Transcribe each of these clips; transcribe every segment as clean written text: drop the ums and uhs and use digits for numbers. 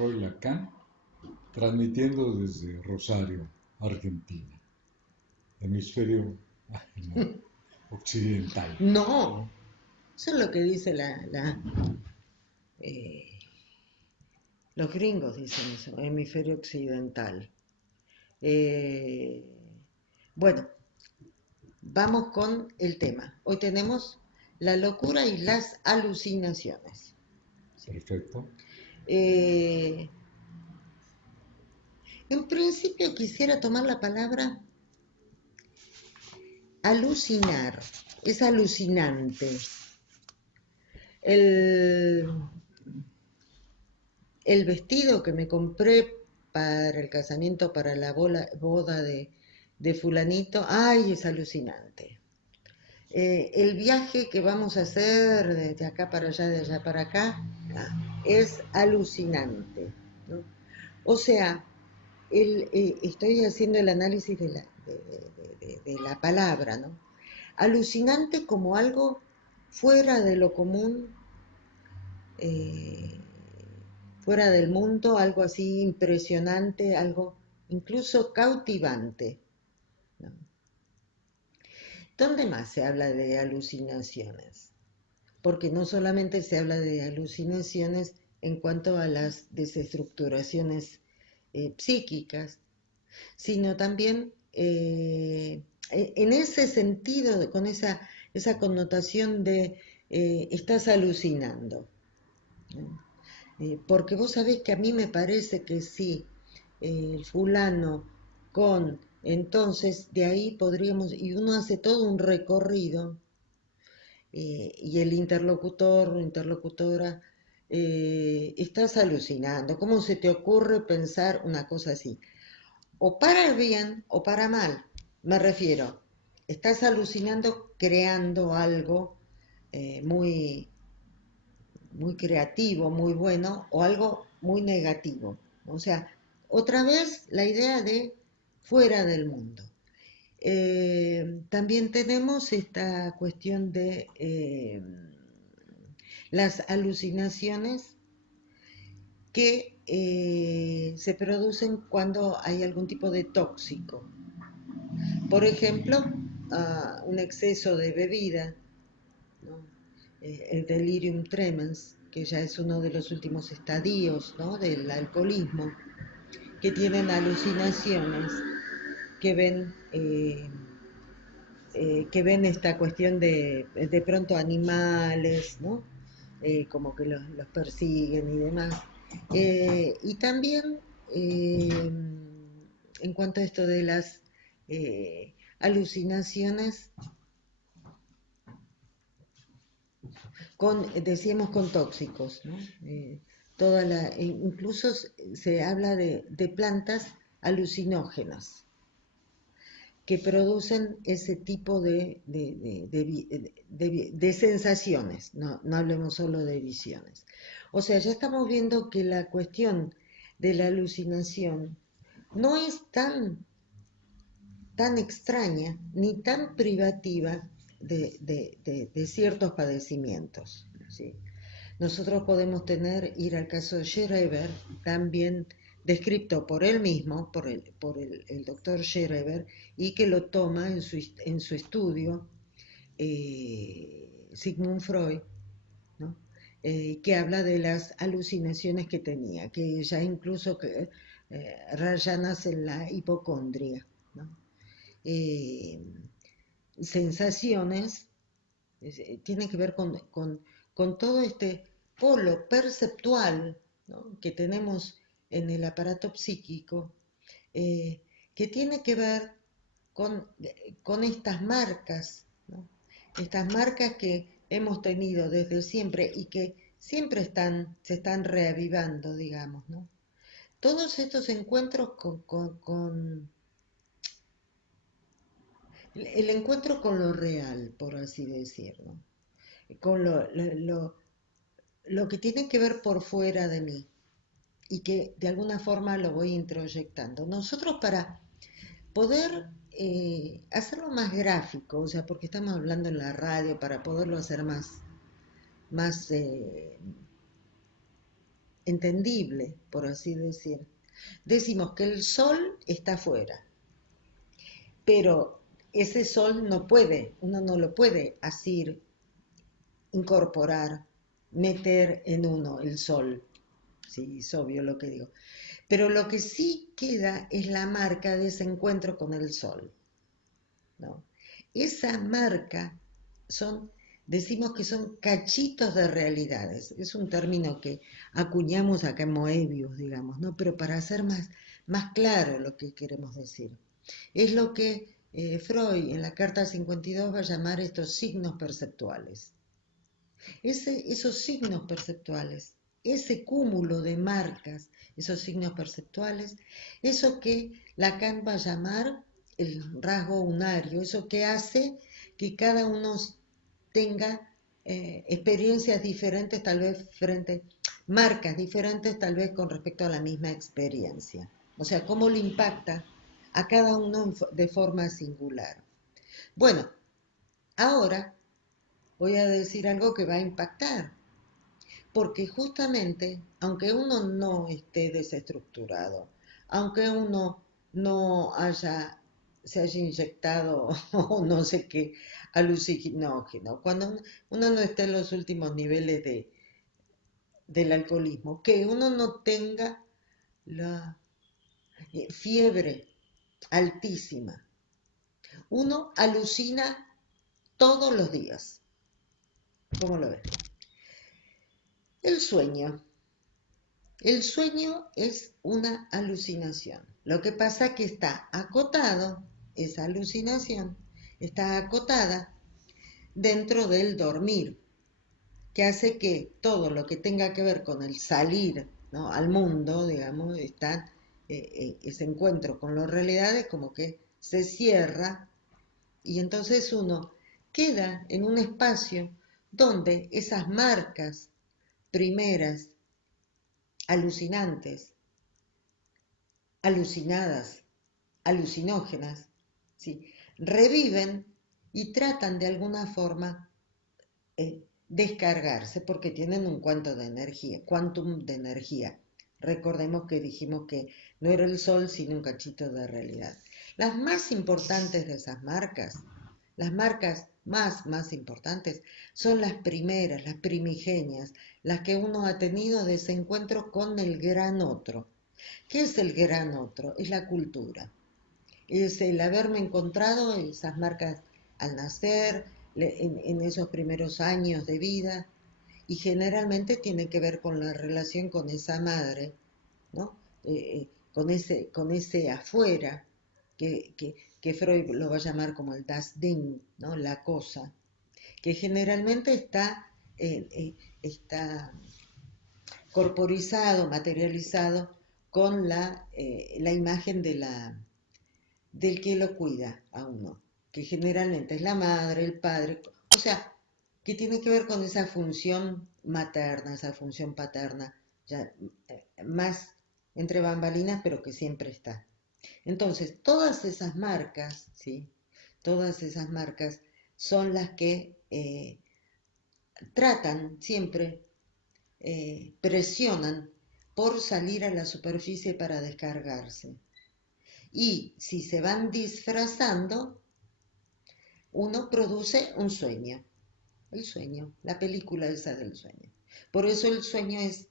Roy Lacan, transmitiendo desde Rosario, Argentina, hemisferio no, occidental. No, eso es lo que dice eh, los gringos dicen eso, hemisferio occidental. Eh, bueno, vamos con el tema. Hoy tenemos la locura y las alucinaciones. ¿Sí? Perfecto. Eh, en principio quisiera tomar la palabra alucinar. Es alucinante. El, el vestido que me compré para el casamiento, para la boda de fulanito, ay, es alucinante. El viaje que vamos a hacer de acá para allá, de allá para acá, es alucinante, ¿no? O sea, estoy haciendo el análisis de la palabra, ¿no? Alucinante como algo fuera de lo común, eh, fuera del mundo, algo así impresionante, algo incluso cautivante, ¿no? ¿Dónde más se habla de alucinaciones? Porque no solamente se habla de alucinaciones en cuanto a las desestructuraciones psíquicas, sino también en ese sentido, con esa connotación de estás alucinando, ¿no? Porque vos sabés que a mí me parece que sí, el fulano con, entonces de ahí podríamos, y uno hace todo un recorrido, y el interlocutor o interlocutora, estás alucinando, ¿cómo se te ocurre pensar una cosa así? O para bien o para mal, me refiero, estás alucinando creando algo muy muy creativo, muy bueno, o algo muy negativo. O sea, otra vez la idea de fuera del mundo. También tenemos esta cuestión de las alucinaciones que se producen cuando hay algún tipo de tóxico. Por ejemplo, un exceso de bebida, ¿no? El delirium tremens, que ya es uno de los últimos estadios, ¿no?, del alcoholismo, que tienen alucinaciones, que ven, que ven esta cuestión de pronto animales, ¿no? Como que los persiguen y demás. Y también eh, en cuanto a esto de las alucinaciones, decíamos con tóxicos, ¿no? Incluso se habla de plantas alucinógenas que producen ese tipo de sensaciones, no hablemos solo de visiones. O sea, ya estamos viendo que la cuestión de la alucinación no es tan extraña ni tan privativa de ciertos padecimientos, ¿sí? Nosotros podemos ir al caso de Schreber, también descrito por él mismo, por el doctor Schreber, y que lo toma en su estudio Sigmund Freud, ¿no? Que habla de las alucinaciones que tenía, que ya incluso rayan en la hipocondria, ¿no? Eh, sensaciones, tiene que ver con todo este polo perceptual, ¿no?, que tenemos en el aparato psíquico, que tiene que ver con estas marcas, ¿no?, estas marcas que hemos tenido desde siempre y que siempre se están reavivando, digamos, ¿no? Todos estos encuentros con el encuentro con lo real, por así decirlo, con lo que tiene que ver por fuera de mí y que de alguna forma lo voy introyectando. Nosotros para poder hacerlo más gráfico, o sea, porque estamos hablando en la radio, para poderlo hacer más entendible, por así decir, decimos que el sol está afuera, pero ese sol no puede, uno no lo puede así incorporar, meter en uno el sol. Sí, es obvio lo que digo. Pero lo que sí queda es la marca de ese encuentro con el sol, ¿no? Esa marca decimos que son cachitos de realidades. Es un término que acuñamos acá en Moebius, digamos, ¿no? Pero para hacer más claro lo que queremos decir. Es lo que Freud en la carta 52 va a llamar estos signos perceptuales. Esos signos perceptuales, ese cúmulo de marcas, esos signos perceptuales, eso que Lacan va a llamar el rasgo unario, eso que hace que cada uno tenga experiencias diferentes, tal vez marcas diferentes, tal vez con respecto a la misma experiencia. O sea, cómo le impacta a cada uno de forma singular. Bueno, ahora voy a decir algo que va a impactar, porque justamente, aunque uno no esté desestructurado, aunque uno no se haya inyectado o no sé qué alucinógeno, cuando uno no esté en los últimos niveles del alcoholismo, que uno no tenga la fiebre altísima, uno alucina todos los días. ¿Cómo lo ves? El sueño. El sueño es una alucinación. Lo que pasa es que está acotado, esa alucinación está acotada dentro del dormir, que hace que todo lo que tenga que ver con el salir, ¿no?, al mundo, digamos, ese encuentro con la realidad es como que se cierra y entonces uno queda en un espacio donde esas marcas primeras alucinantes, alucinadas, alucinógenas, ¿sí?, reviven y tratan de alguna forma descargarse porque tienen un quantum de energía. Recordemos que dijimos que no era el sol sino un cachito de realidad. Las más importantes de esas marcas, las marcas más importantes, son las primeras, las primigenias, las que uno ha tenido de ese encuentro con el gran otro. ¿Qué es el gran otro? Es la cultura. Es el haberme encontrado esas marcas al nacer, en esos primeros años de vida, y generalmente tiene que ver con la relación con esa madre, ¿no? Con ese afuera, que Freud lo va a llamar como el Das Ding, ¿no?, la cosa, que generalmente está corporizado, materializado con la imagen del que lo cuida a uno, que generalmente es la madre, el padre, o sea, que tiene que ver con esa función materna, esa función paterna, ya más entre bambalinas, pero que siempre está. Entonces, todas esas marcas, ¿sí?, todas esas marcas son las que tratan siempre, presionan por salir a la superficie para descargarse. Y si se van disfrazando, uno produce un sueño. El sueño, la película esa del sueño. Por eso el sueño es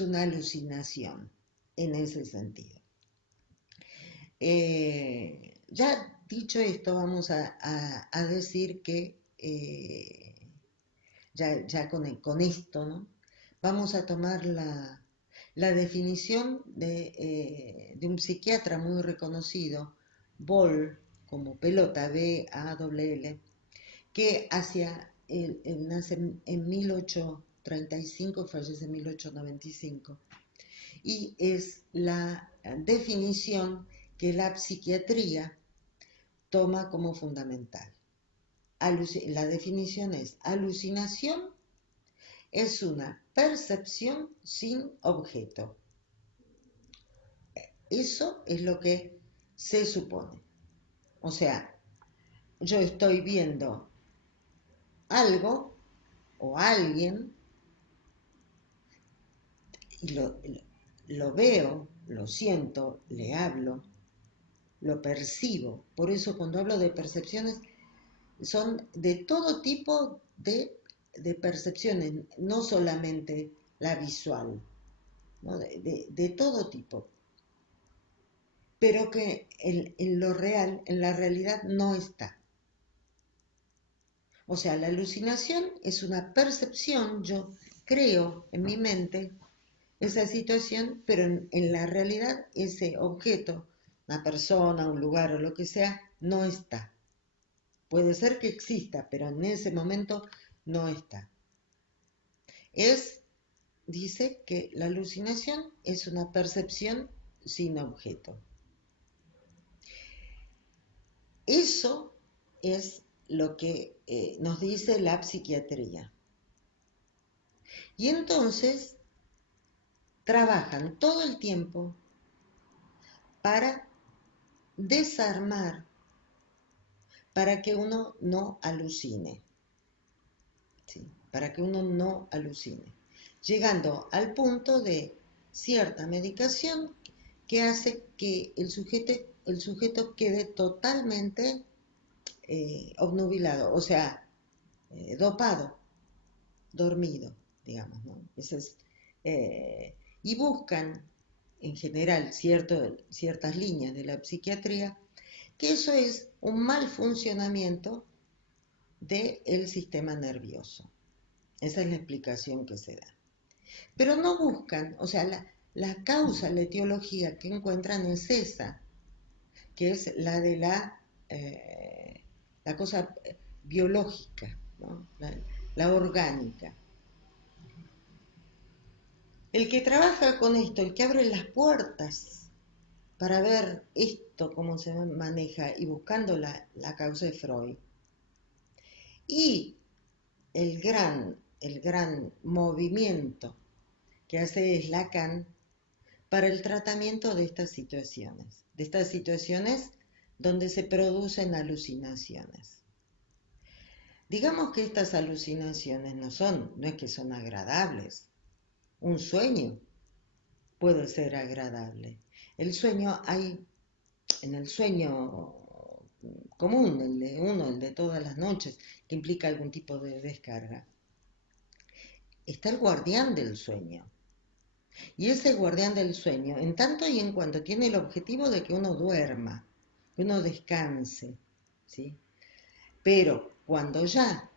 una alucinación en ese sentido. Ya dicho esto, vamos a decir que ya con esto, ¿no?, vamos a tomar la definición de un psiquiatra muy reconocido, Boll, como pelota, B-A-L-L, que él nace en 1835, fallece en 1895, y es la definición que la psiquiatría toma como fundamental. La definición es: alucinación es una percepción sin objeto. Eso es lo que se supone. O sea, yo estoy viendo algo o alguien y lo veo, lo siento, le hablo, lo percibo. Por eso cuando hablo de percepciones, son de todo tipo de percepciones, no solamente la visual, ¿no? De todo tipo, pero que en lo real, en la realidad no está. O sea, la alucinación es una percepción, yo creo en mi mente esa situación, pero en la realidad ese objeto, una persona, un lugar o lo que sea, no está. Puede ser que exista, pero en ese momento no está. Dice que la alucinación es una percepción sin objeto. Eso es lo que nos dice la psiquiatría. Y entonces trabajan todo el tiempo para desarmar, para que uno no alucine, ¿sí? Para que uno no alucine, llegando al punto de cierta medicación que hace que el sujeto quede totalmente obnubilado, o sea, dopado, dormido, digamos, ¿no? Y buscan, en general, ciertas líneas de la psiquiatría, que eso es un mal funcionamiento del sistema nervioso. Esa es la explicación que se da. Pero no buscan, o sea, la causa, la etiología que encuentran es esa, que es la de la cosa biológica, ¿no? La orgánica. El que trabaja con esto, el que abre las puertas para ver esto, cómo se maneja, y buscando la causa de Freud. Y el gran movimiento que hace es Lacan para el tratamiento de estas situaciones donde se producen alucinaciones. Digamos que estas alucinaciones no es que son agradables. Un sueño puede ser agradable. En el sueño común, el de todas las noches, que implica algún tipo de descarga, está el guardián del sueño. Y ese guardián del sueño, en tanto y en cuanto tiene el objetivo de que uno duerma, que uno descanse, ¿sí? Pero cuando ya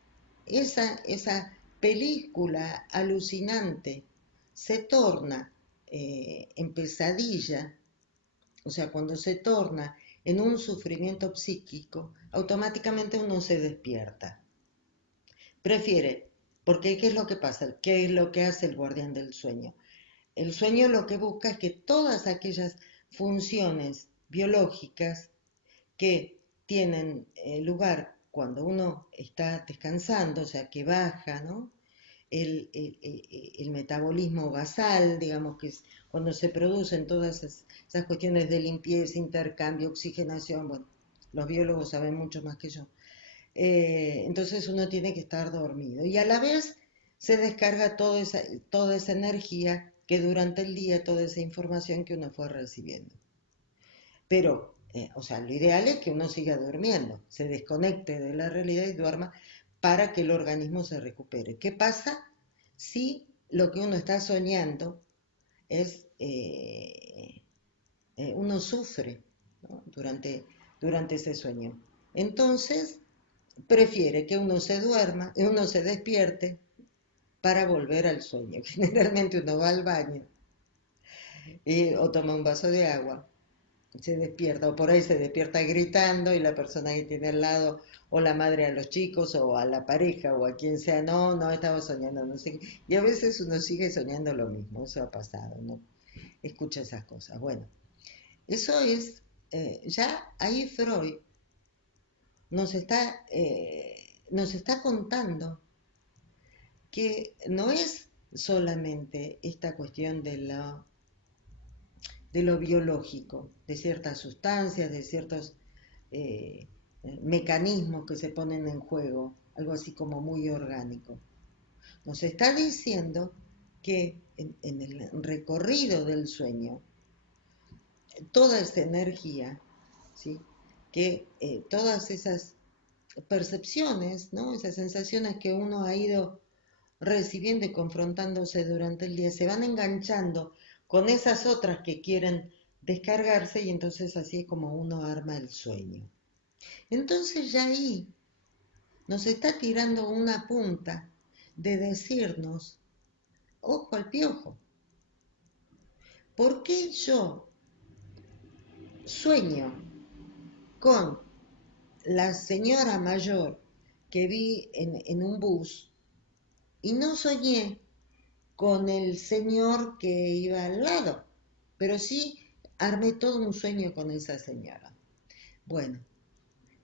esa película alucinante se torna en pesadilla, o sea, cuando se torna en un sufrimiento psíquico, automáticamente uno se despierta. Prefiere, porque ¿qué es lo que pasa? ¿Qué es lo que hace el guardián del sueño? El sueño lo que busca es que todas aquellas funciones biológicas que tienen lugar cuando uno está descansando, o sea, que baja, ¿no? El metabolismo basal, digamos que es cuando se producen todas esas cuestiones de limpieza, intercambio, oxigenación, bueno, los biólogos saben mucho más que yo. Entonces uno tiene que estar dormido y a la vez se descarga toda esa energía que durante el día, toda esa información que uno fue recibiendo. Pero, o sea, lo ideal es que uno siga durmiendo, se desconecte de la realidad y duerma para que el organismo se recupere. ¿Qué pasa si lo que uno está soñando es, uno sufre, ¿no? durante ese sueño? Entonces, prefiere que uno se duerma, uno se despierte para volver al sueño. Generalmente uno va al baño o toma un vaso de agua, se despierta, o por ahí se despierta gritando y la persona que tiene al lado, o la madre a los chicos, o a la pareja, o a quien sea, no, estaba soñando, no sé qué. Y a veces uno sigue soñando lo mismo, eso ha pasado, ¿no? Escucha esas cosas. Bueno, eso es, ya ahí Freud nos está contando que no es solamente esta cuestión de lo biológico, de ciertas sustancias, de ciertos mecanismos que se ponen en juego, algo así como muy orgánico. Nos está diciendo que en el recorrido del sueño, toda esa energía, ¿sí? Que todas esas percepciones, ¿no? Esas sensaciones que uno ha ido recibiendo y confrontándose durante el día, se van enganchando con esas otras que quieren descargarse y entonces así es como uno arma el sueño. Entonces ya ahí nos está tirando una punta de decirnos, ojo al piojo, ¿por qué yo sueño con la señora mayor que vi en un bus y no soñé con el señor que iba al lado, pero sí armé todo un sueño con esa señora? Bueno,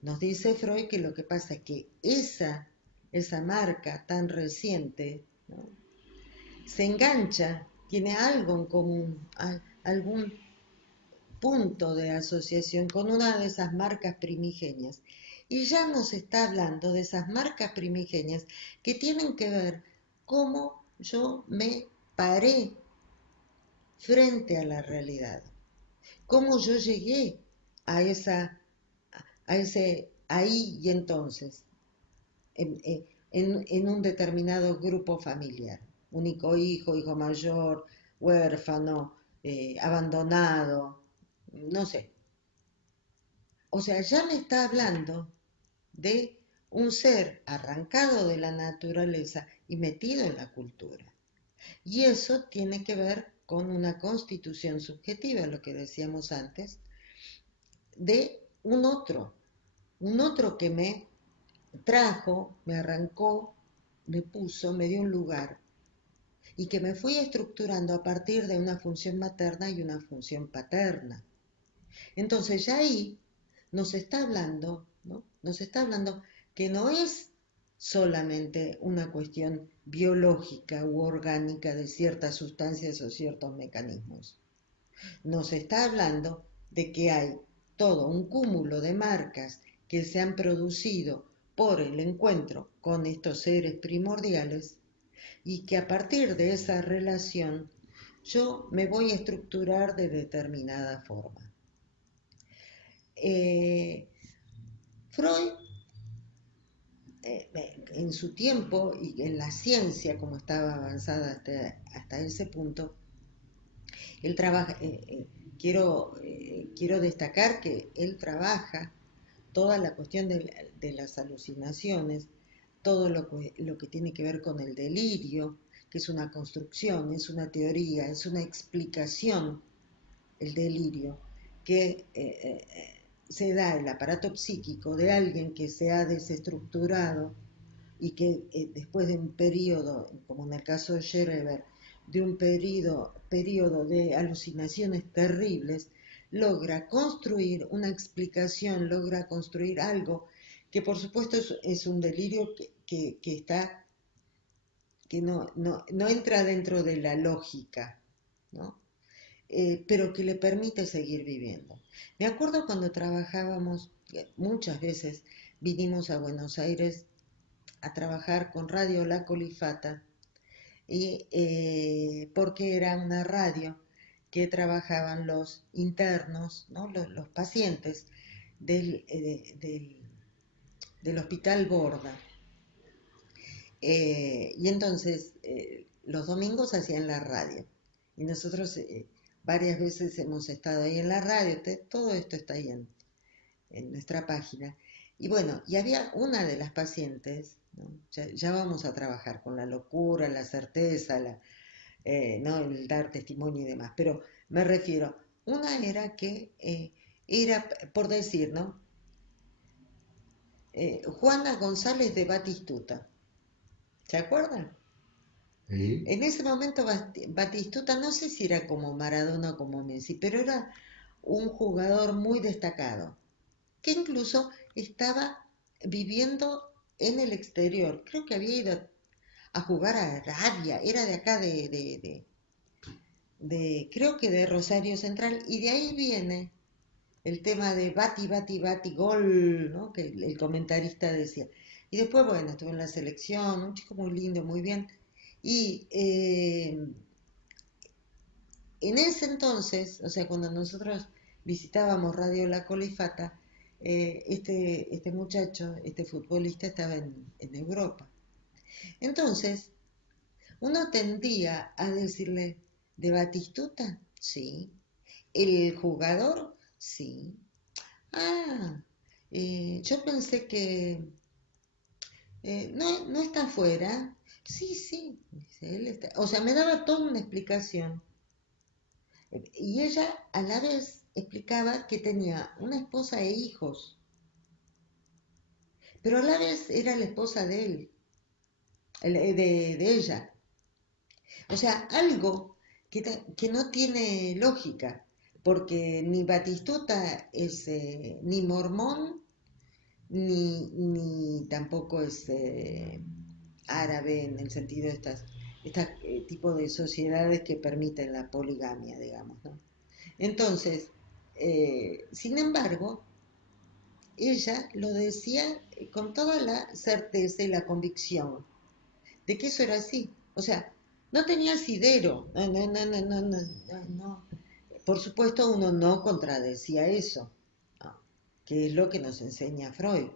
nos dice Freud que lo que pasa es que esa marca tan reciente, ¿no?, se engancha, tiene algo en común, algún punto de asociación con una de esas marcas primigenias. Y ya nos está hablando de esas marcas primigenias que tienen que ver cómo yo me paré frente a la realidad, cómo yo llegué a ese ahí y entonces, en un determinado grupo familiar, único hijo, hijo mayor, huérfano, abandonado, no sé. O sea, ya me está hablando de un ser arrancado de la naturaleza y metido en la cultura. Y eso tiene que ver con una constitución subjetiva, lo que decíamos antes, de un otro que me trajo, me arrancó, me puso, me dio un lugar y que me fui estructurando a partir de una función materna y una función paterna. Entonces ya ahí nos está hablando, ¿no? Nos está hablando que no es solamente una cuestión biológica u orgánica de ciertas sustancias o ciertos mecanismos. Nos está hablando de que hay todo un cúmulo de marcas que se han producido por el encuentro con estos seres primordiales y que a partir de esa relación yo me voy a estructurar de determinada forma. Freud, en su tiempo y en la ciencia como estaba avanzada hasta ese punto, él trabaja, quiero destacar que él trabaja toda la cuestión de las alucinaciones, todo lo que tiene que ver con el delirio, que es una construcción, es una teoría, es una explicación, el delirio, que se da el aparato psíquico de alguien que se ha desestructurado y que después de un periodo, como en el caso de Schreber, de un periodo de alucinaciones terribles, logra construir una explicación, logra construir algo que por supuesto es un delirio que no entra dentro de la lógica, ¿no? Pero que le permite seguir viviendo. Me acuerdo cuando trabajábamos, muchas veces vinimos a Buenos Aires a trabajar con Radio La Colifata, y porque era una radio que trabajaban los internos, ¿no?, los pacientes del Hospital Borda. Y entonces los domingos hacían la radio. Y nosotros varias veces hemos estado ahí en la radio, todo esto está ahí en nuestra página. Y bueno, y había una de las pacientes, ¿no?, ya vamos a trabajar con la locura, la certeza, ¿no?, el dar testimonio y demás, pero me refiero, una era que era, por decir, ¿no?, Juana González de Batistuta, ¿se acuerdan? ¿Sí? En ese momento Batistuta, no sé si era como Maradona o como Messi, pero era un jugador muy destacado, que incluso estaba viviendo en el exterior. Creo que había ido a jugar a Arabia, era de acá creo que de Rosario Central, y de ahí viene el tema de bati, bati, bati, gol, ¿no?, que el comentarista decía. Y después, bueno, estuvo en la selección, un chico muy lindo, muy bien. Y en ese entonces, o sea, cuando nosotros visitábamos Radio La Colifata, este muchacho, este futbolista estaba en Europa. Entonces, uno tendía a decirle, ¿de Batistuta? Sí. ¿El jugador? Sí. Ah, yo pensé que no está afuera. Sí, sí, dice, él está. O sea, me daba toda una explicación. Y ella a la vez explicaba que tenía una esposa e hijos, pero a la vez era la esposa de él, de ella. O sea, algo que no tiene lógica, porque ni Batistuta es ni mormón, ni tampoco es árabe en el sentido de estas tipo de sociedades que permiten la poligamia, digamos, ¿no? Entonces, sin embargo, ella lo decía con toda la certeza y la convicción de que eso era así. O sea, no tenía asidero. No, no, no, no, no, no, no, no. Por supuesto, uno no contradecía eso, ¿no? Que es lo que nos enseña Freud.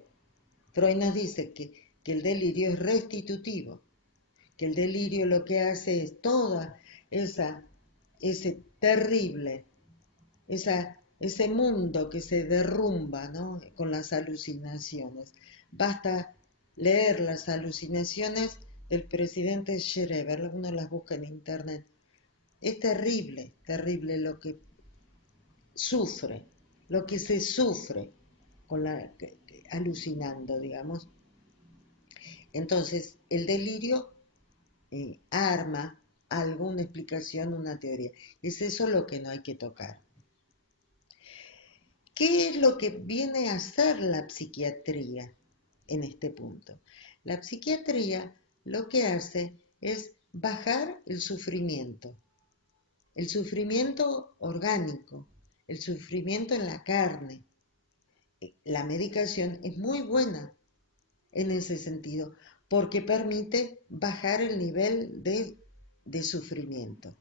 Freud nos dice que el delirio es restitutivo, que el delirio lo que hace es toda ese terrible, ese mundo que se derrumba, ¿no? Con las alucinaciones. Basta leer las alucinaciones del presidente Schreber, uno las busca en internet. Es terrible, terrible lo que sufre, lo que se sufre con alucinando, digamos. Entonces, el delirio arma algo, una explicación, una teoría. Es eso lo que no hay que tocar. ¿Qué es lo que viene a hacer la psiquiatría en este punto? La psiquiatría lo que hace es bajar el sufrimiento orgánico, el sufrimiento en la carne. La medicación es muy buena en ese sentido porque permite bajar el nivel de sufrimiento.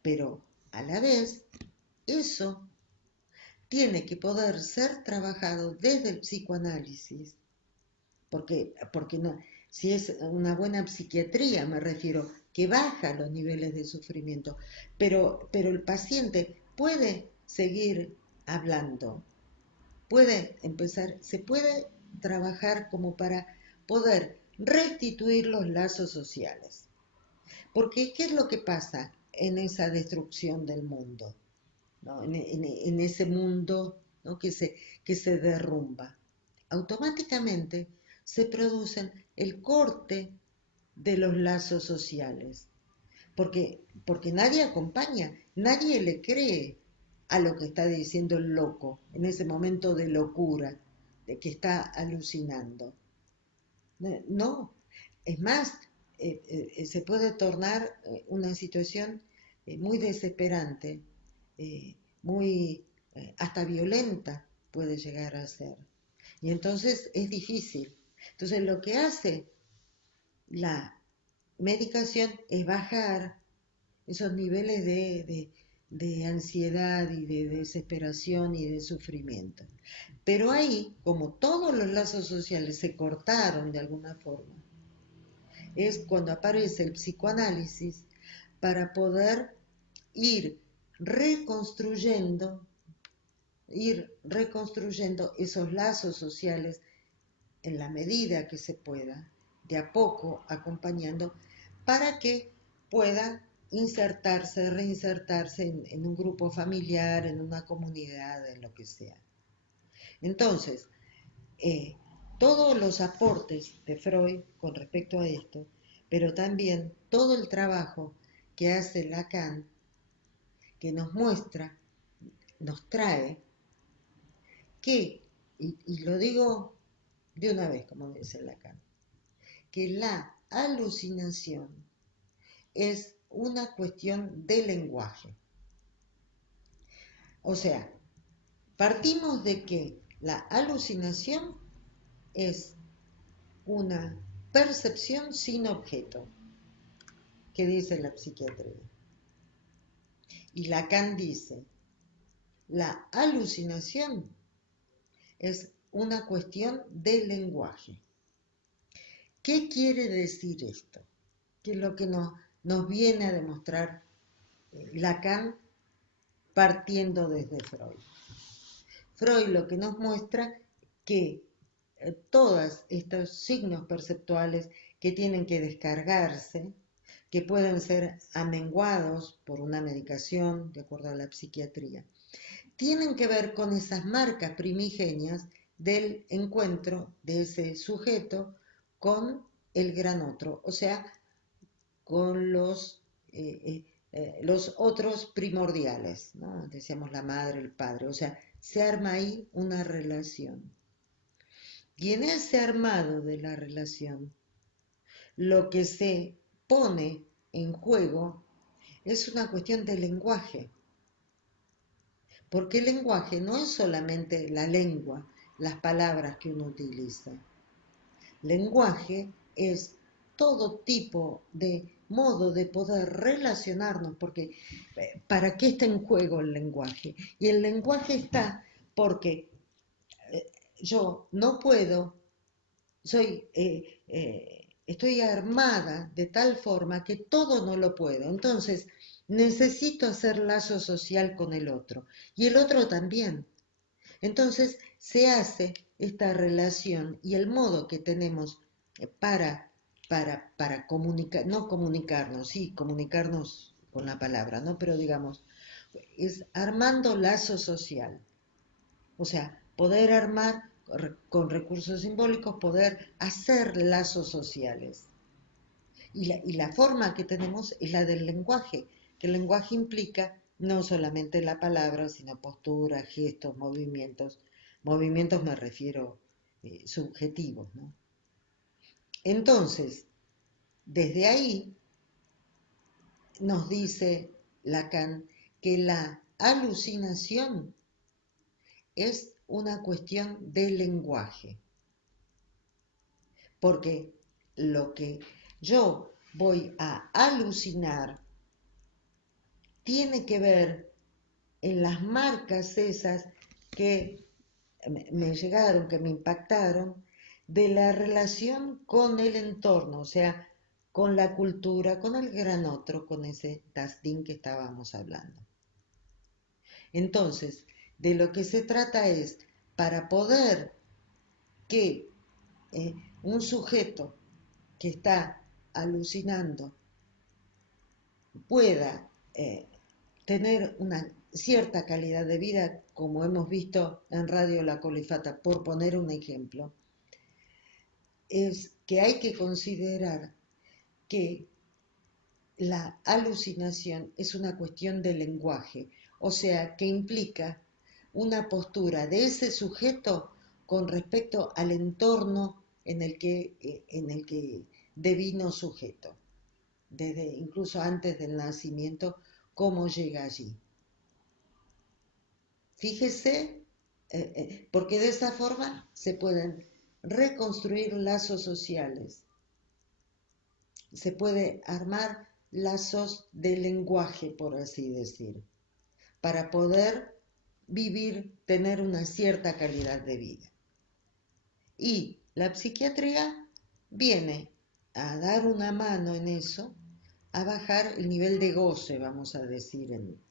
Pero a la vez, eso tiene que poder ser trabajado desde el psicoanálisis, porque no, si es una buena psiquiatría, me refiero, que baja los niveles de sufrimiento, pero el paciente puede seguir hablando, puede empezar, se puede trabajar como para poder restituir los lazos sociales. Porque, ¿qué es lo que pasa en esa destrucción del mundo? ¿No? En ese mundo, ¿no? que se derrumba. Automáticamente se produce el corte de los lazos sociales, porque nadie acompaña, nadie le cree a lo que está diciendo el loco en ese momento de locura, de que está alucinando. No, es más, se puede tornar una situación muy desesperante, muy hasta violenta puede llegar a ser. Y entonces es difícil. Entonces lo que hace la medicación es bajar esos niveles de ansiedad y de desesperación y de sufrimiento. Pero ahí, como todos los lazos sociales se cortaron de alguna forma, es cuando aparece el psicoanálisis para poder ir reconstruyendo esos lazos sociales en la medida que se pueda, de a poco acompañando, para que pueda insertarse, reinsertarse en un grupo familiar, en una comunidad, en lo que sea. Entonces, todos los aportes de Freud con respecto a esto, pero también todo el trabajo que hace Lacan, que nos muestra, nos trae, que, y lo digo de una vez, como dice Lacan, que la alucinación es una cuestión de lenguaje. O sea, partimos de que la alucinación es una percepción sin objeto. ¿Qué dice la psiquiatría? Y Lacan dice, la alucinación es una cuestión de lenguaje. ¿Qué quiere decir esto? Que es lo que nos viene a demostrar Lacan partiendo desde Freud. Freud lo que nos muestra que todos estos signos perceptuales que tienen que descargarse, que pueden ser amenguados por una medicación, de acuerdo a la psiquiatría, tienen que ver con esas marcas primigenias del encuentro de ese sujeto con el gran otro, o sea, con los otros primordiales, ¿no? Decíamos la madre, el padre, o sea, se arma ahí una relación. Y en ese armado de la relación, lo que se pone en juego es una cuestión de lenguaje, porque el lenguaje no es solamente la lengua, las palabras que uno utiliza. Lenguaje es todo tipo de modo de poder relacionarnos, porque ¿para qué está en juego el lenguaje? Y el lenguaje está porque yo no puedo, estoy armada de tal forma que todo no lo puedo. Entonces, necesito hacer lazo social con el otro y el otro también. Entonces, se hace esta relación y el modo que tenemos para comunicar, no comunicarnos, sí, comunicarnos con la palabra, ¿no? Pero digamos, es armando lazo social. O sea, poder armar con recursos simbólicos, poder hacer lazos sociales. Y la forma que tenemos es la del lenguaje, que el lenguaje implica no solamente la palabra, sino posturas, gestos, movimientos. Movimientos me refiero subjetivos, ¿no? Entonces, desde ahí nos dice Lacan que la alucinación es una cuestión de lenguaje, porque lo que yo voy a alucinar tiene que ver en las marcas esas que me llegaron, que me impactaron, de la relación con el entorno, o sea, con la cultura, con el gran otro, con ese tasdín que estábamos hablando. Entonces, de lo que se trata es, para poder que un sujeto que está alucinando pueda tener una cierta calidad de vida, como hemos visto en Radio La Colifata, por poner un ejemplo, es que hay que considerar que la alucinación es una cuestión de lenguaje, o sea, que implica una postura de ese sujeto con respecto al entorno en el que devino sujeto, desde incluso antes del nacimiento, cómo llega allí. Fíjese, porque de esa forma se pueden reconstruir lazos sociales, se puede armar lazos de lenguaje, por así decir, para poder vivir, tener una cierta calidad de vida. Y la psiquiatría viene a dar una mano en eso, a bajar el nivel de goce, vamos a decir, en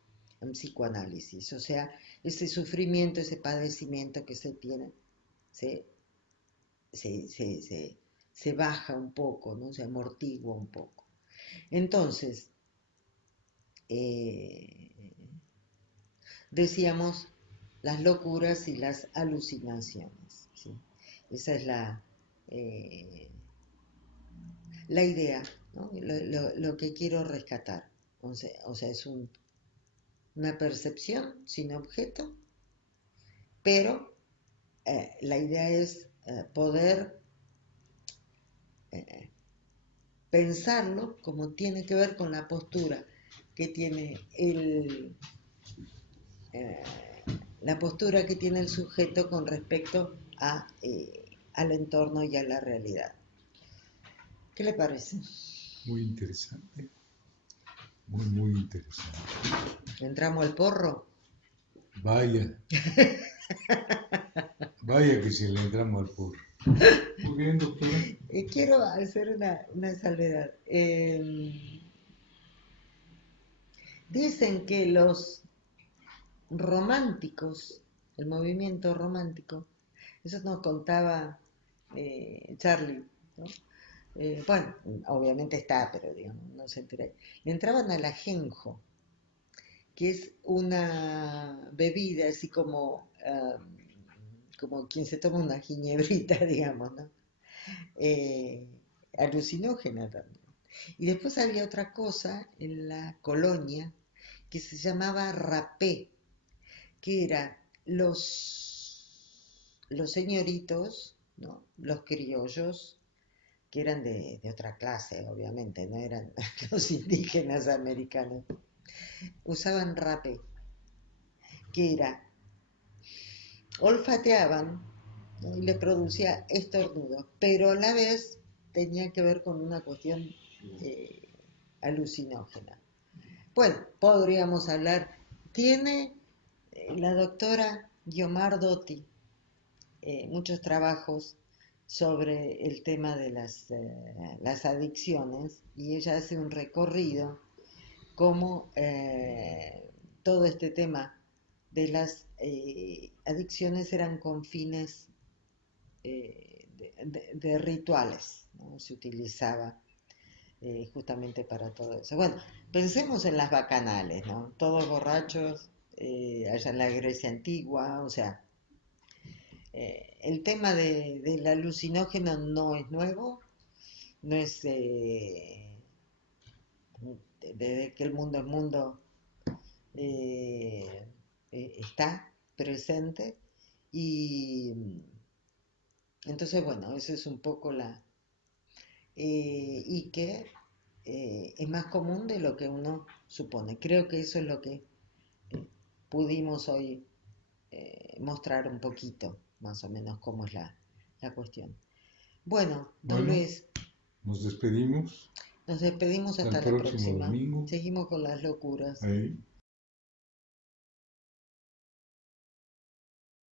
psicoanálisis. O sea, ese sufrimiento, ese padecimiento que se tiene, se baja un poco, ¿no? Se amortigua un poco. Entonces, decíamos las locuras y las alucinaciones, ¿sí? Esa es la idea, ¿no? Lo que quiero rescatar. O sea, es una percepción sin objeto, pero la idea es poder pensarlo como tiene que ver con la postura que tiene la postura que tiene el sujeto con respecto al entorno y a la realidad. ¿Qué le parece? Muy interesante. muy, muy interesante. ¿Entramos al porro? Vaya, vaya que si le entramos al porro. Muy bien, doctora. Quiero hacer una salvedad. Dicen que los románticos, el movimiento romántico, eso nos contaba Charlie, ¿no? Bueno, obviamente está, pero digamos, no se entera. Le entraban al ajenjo, que es una bebida así como quien se toma una ginebrita, digamos, ¿no? Eh, Alucinógena también. Y después había otra cosa en la colonia que se llamaba rapé, que era los señoritos, ¿no? Los criollos, que eran de otra clase, obviamente, no eran los indígenas americanos, usaban rapé, que era, olfateaban, ¿no? Y les producía estornudos, pero a la vez tenía que ver con una cuestión eh, alucinógena. Bueno, podríamos hablar, tiene la doctora Guiomar Dotti muchos trabajos sobre el tema de las adicciones y ella hace un recorrido como todo este tema de las adicciones eran con fines de rituales, ¿no? Se utilizaba justamente para todo eso. Bueno, pensemos en las bacanales, ¿no? Todos borrachos, allá en la Grecia antigua, o sea, el tema del alucinógeno no es nuevo, no es desde que el mundo es mundo, eh, está presente y entonces bueno, eso es un poco y que es más común de lo que uno supone. Creo que eso es lo que pudimos hoy mostrar un poquito, más o menos, cómo es la cuestión. Bueno, don Bueno, Luis, nos despedimos. nos despedimos Hasta el hasta la próximo próxima. domingo. Seguimos con las locuras. Ahí.